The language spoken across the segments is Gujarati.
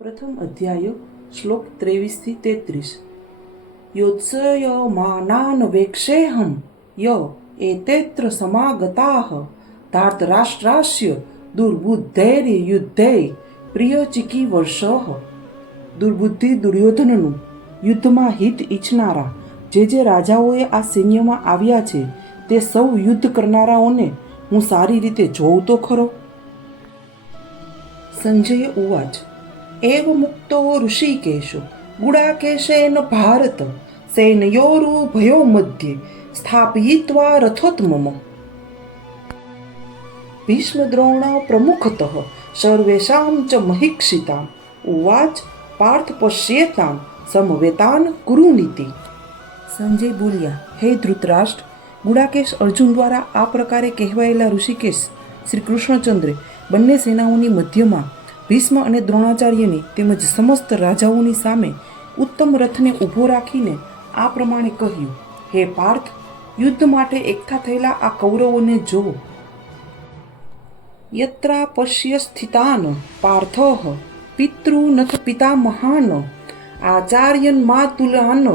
પ્રથમ અધ્યાય શ્લોક 23-33 યોત્સયમાનાન વેક્ષેહમ ય એતેત્ર સમાગતાઃ ધાર્તરાષ્ટ્રાસ્ય દુર્બુદ્ધૈર્ય યુદ્ધે પ્રિયચિકીવર્ષઃ. દુર્બુદ્ધિ દુર્યોધનનું યુદ્ધમાં હિત ઈચ્છનારા જે રાજાઓએ આ સૈન્યમાં આવ્યા છે તે સૌ યુદ્ધ કરનારાઓને હું સારી રીતે જોઉં તો ખરો. સંજય ઉવાચ એવ મુક્તો ઋષિકેશો ગુડાકેશેન ભારત સૈન્યોરુભયો મધ્યે સ્થાપયિત્વા રથોત્મમ. ભીષ્મદ્રોણ પ્રમુખતઃ સર્વેષાં ચ મહીક્ષિતાં ઉવાચ પાર્થ પશ્યેતાં સમવેતાન કુરુનીતિ. સંજય બોલ્યા, હે ધૃતરાષ્ટ્ર, ગુડાકેશ અર્જુન દ્વારા આ પ્રકારે કહેવાયેલા ઋષિકેશ શ્રી કૃષ્ણચંદ્રે બંને સેનાઓની મધ્યમાં ભીષ્મ અને દ્રોણાચાર્યની તેમજ સમસ્ત રાજાઓની સામે ઉત્તમ રથને ઊભો રાખીને આ પ્રમાણે કહ્યું, હે પાર્થ, યુદ્ધ માટે એકઠા થયેલા આ કૌરવોને જો. યત્રા પશ્ય સ્થિતાન પાર્થઃ પિતૃનથ પિતામહાન આચાર્યન માતુલાન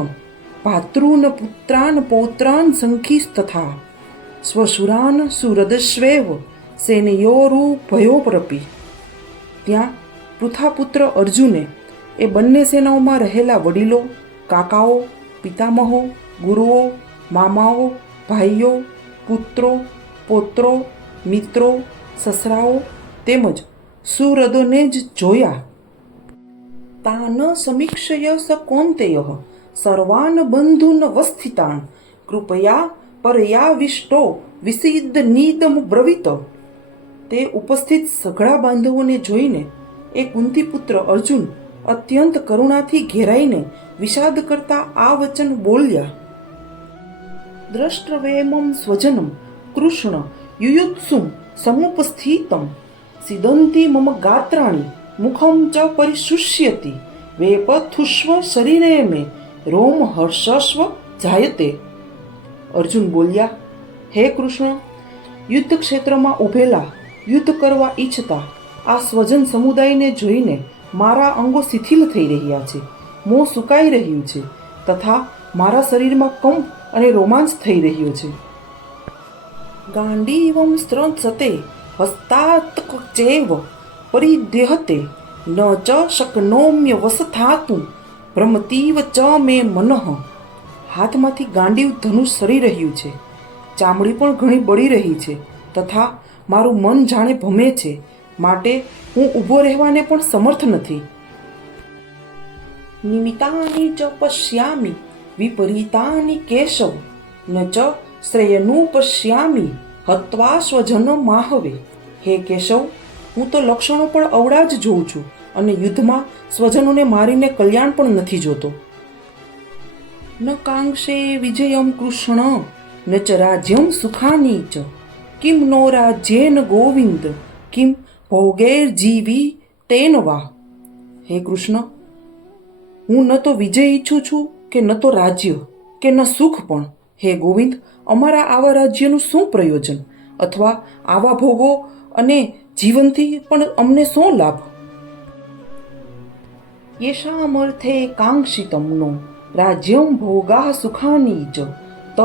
ભાતॄન પુત્રાન પૌત્રાન સંખીસ્તથા સ્વસુરાન સુરદસ્વેવ સેનયોરુભયોપરપી. ત્યાં પૃથાપુત્ર અર્જુને એ બંને સેનાઓમાં રહેલા વડીલો, કાકાઓ, પિતામહો, ગુરુઓ, મામાઓ, ભાઈઓ, પુત્રો, પૌત્રો, મિત્રો, સસરાઓ તેમજ સુહૃદોને જ જોયા. તાન સમીક્ષય સ કૌન્તેયઃ સર્વાન બંધૂન વસ્થિતાન કૃપયા પરયાવિષ્ટો વિષિદ્ધનીદમ બ્રવીત. તે ઉપસ્થિત સઘળા બાંધવોને જોઈને એ કુંતીપુત્ર અર્જુન અત્યંત કરુણાથી ઘેરાઈને વિષાદ કરતા આ વચન બોલ્યા. દ્રષ્ટવેમં સ્વજનમ કૃષ્ણ યુયુત્સુમ સમુપસ્થિતમ સિદંતી મમ ગાત્રાણિ મુખમ ચ પરિશુષ્યતિ વેપથુષ્વ શરીરે મે રોમ હર્ષસ્વ જાયતે. અર્જુન બોલ્યા, હે કૃષ્ણ, યુદ્ધ ક્ષેત્રમાં ઊભેલા યુદ્ધ કરવા ઈચ્છતા આ સ્વજન સમુદાયને જોઈને મારા અંગો શિથિલ થઈ રહ્યા છે, મોં સુકાઈ રહ્યું છે તથા મારા શરીરમાં કંપ અને રોમાંચ થઈ રહ્યો છે. ગાંડીવમ સ્ત્રસતે હસ્તાત્કચેવ પરિદેહતે ન ચ શક્નોમ્ય વસથાતું ભ્રમતીવ ચ મે મનઃ. હાથમાંથી ગાંડીવ ધનુષ સરી રહ્યું છે, ચામડી પણ ઘણી બળી રહી છે તથા મારું મન જાણે ભમે છે, માટે હું ઊભો રહેવાને પણ સમર્થ નથી. નિમિતાની ચ પશ્યામિ વિપરીતાની કેશવ ન ચ શ્રેયનું પશ્યામિ હત્વા સ્વજન માહવે. હે કેશવ, હું તો લક્ષણો પણ અવળા જ જોઉં છું અને યુદ્ધમાં સ્વજનોને મારીને કલ્યાણ પણ નથી જોતો. ન કાંક્ષે વિજયમ કૃષ્ણ ન ચ રાજ્યમ સુખાની ચ કિમ નો રાજ્યેન ગોવિંદ કિમ ભોગેર જીવી તેન વા. હે કૃષ્ણ, હું ન તો વિજય ઈચ્છું છું કે ન તો રાજ્ય કે ન સુખ પણ. હે ગોવિંદ, અમારા આવા રાજ્યનું શું પ્રયોજન અથવા આવા ભોગો અને જીવનથી પણ અમને શું લાભ. યેષામર્થે કાંક્ષિતમ નો રાજ્યમ ભોગા સુખાની જ ત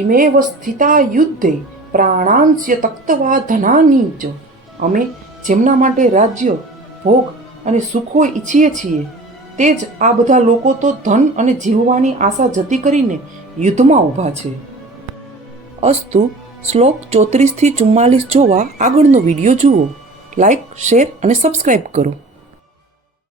ઇમેવ સ્થિતા યુદ્ધે પ્રાણાંસ્ય તક્તવા ધનાની જ. અમે જેમના માટે રાજ્ય, ભોગ અને સુખો ઈચ્છીએ છીએ તે જ આ બધા લોકો તો ધન અને જીવવાની આશા જતી કરીને યુદ્ધમાં ઊભા છે. અસ્તુ. શ્લોક 34-44 જોવા આગળનો વિડીયો જુઓ. લાઈક, શેર અને સબસ્ક્રાઈબ કરો.